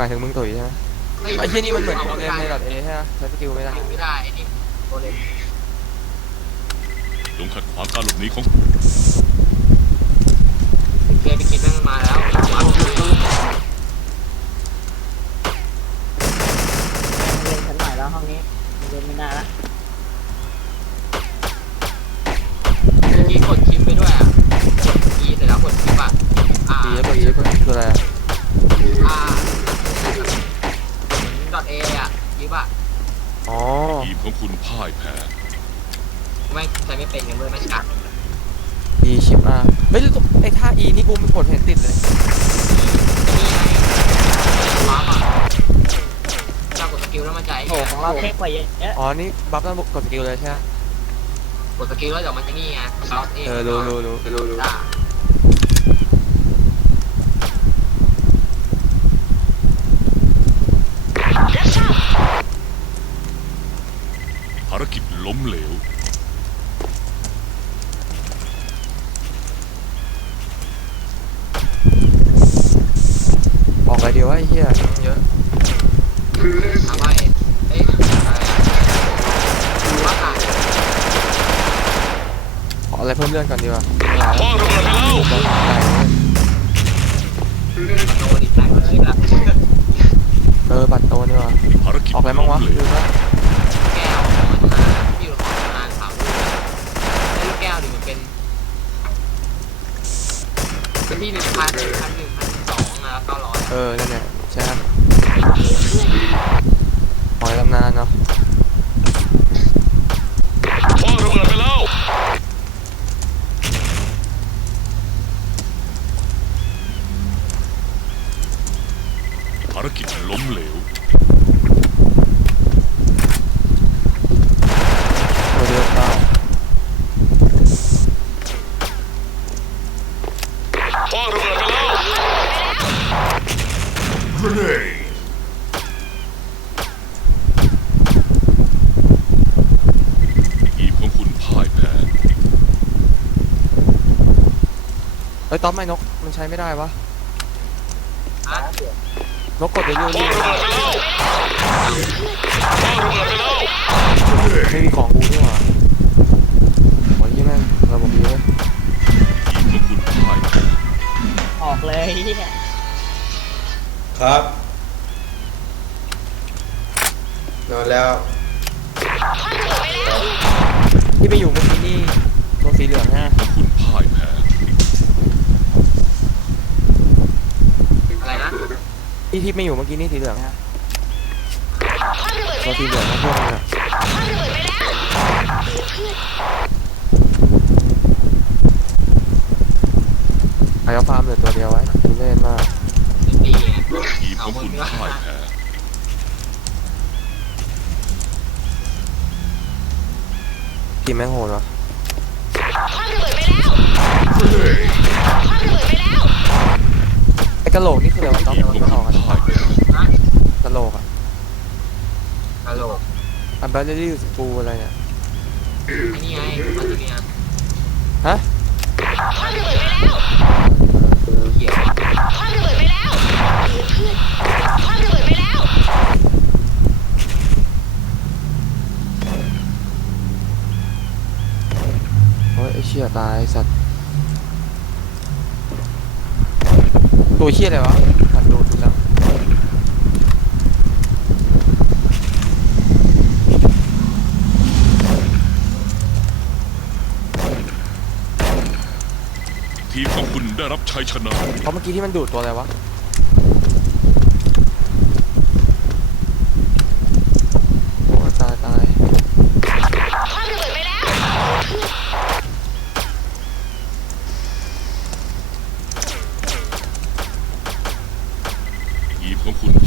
หมายถึงมึงตุ๋ยใช่ไหมเฮ้ไอ้เหี้ยนี่มันเหมือนอาเล่นในดอทเอใช่ไหมใช้สกิลไม่ได้ไม่ได้ไอ้นี่ตัวเล็กจงขัดขวางการหลบหนีของเคไปกินนั่นมาแล้วมาเรียนชั้นใหม่แล้วห้องนี้เรียนไม่ได้ละ ทีมของคุณพ่ายแพ้ไม่ใช้ไม่เป็นกันด้วยไม่กัดดีชิปอะเฮ้ยแล้วไอ้ท่าอีนี่กูมันกดเห็นติดเลยนี่ไงฟ้าอะถ้ากดสกิลแล้วมันจะไอ้โอ้เนี่ยของเราเทคกว่าเยอะเยอะอ๋อนี่บัฟแล้วกดสกิลเลยใช่ไหมกดสกิลแล้วเดี๋ยวมันจะนี่ไงซอสเองเออรู้รู้รู้รู้รู้ จ้า ภารกิจ ล้มเหลว ออกไปเดียวะไอ้เหี้ยเยอะถามเอ๊ะเอ๊ะอะไรดูว่าอ่านขออะไรเพิ่มเลือดก่อนดีว่าพ่อระเบิดไปแล้ว ได้ โดนอีกแล้วเลยละ เออบัตรโตนี่วะ ภารกิจ ออกอะไรบ้างวะ ล้มเหล ดู ว ปะ แก้วมันมาที่อยู่ของงานสามลูกแล้วลูกแก้วหนึ่งมันเป็นเป็นที่หนึ่ง พันหนึ่งพันหนึ่งพันสองนะแล้วเก้าร้อยเออ นั่นแหละใช่ครับหอยตำนานเนาะพ่อระเบิดไปแล้ว ภารกิจล้มเหลวตัวเดียวเปล่า พ่อระเบิดไปแล้ว Grenade ทีมของคุณพ่ายแพ้ เฮ้ยต๊อปไม่นกมันใช้ไม่ได้วะฮะนกกดเดี๋ยวพ่อนี่ระเบิดไปแล้วพ่อระเบิดไปแล้วไม่มีของกูนี่หว่าโอ้ยยี่แม่งระบบดีเว้ยทีมของคุณพ่ายแพ้ออกเลยเนี่ยครับ นอนแล้ว ที่ไปอยู่เมื่อกี้นี่ตัวสีเหลืองฮะ ของคุณพ่ายแพ้ อะไรนะ ที่ที่ไม่อยู่เมื่อกี้นี่สีเหลืองฮะตัวสีเหลืองนะพวกนี้อะไอ้เอาฟาร์มเหลือตัวเดียวไว้ดูเล่นมากดีไงทีมของคุณพ่ายแพ้ทีมแม่งโหดวะไอ้ กะโหลกนี่คืออะไรวะต๊อปทีมของไม่ออกกันคุณพ่ายแพ้นะกะโหลกอะฮัลโหลอันเบลลี่สกูอะไรเนี่ยไอ้นี่ไงมันจะเนี่ยฮะเขียวอะโอ้ยไอ้เชี่ยตายไอ้สัตว์ ตัวเชี่ยอะไรวะขัดโดดดูจังทีมของคุณได้รับชัยชนะ เพราะเมื่อกี้ที่มันดูดตัวอะไรวะ Grundschulen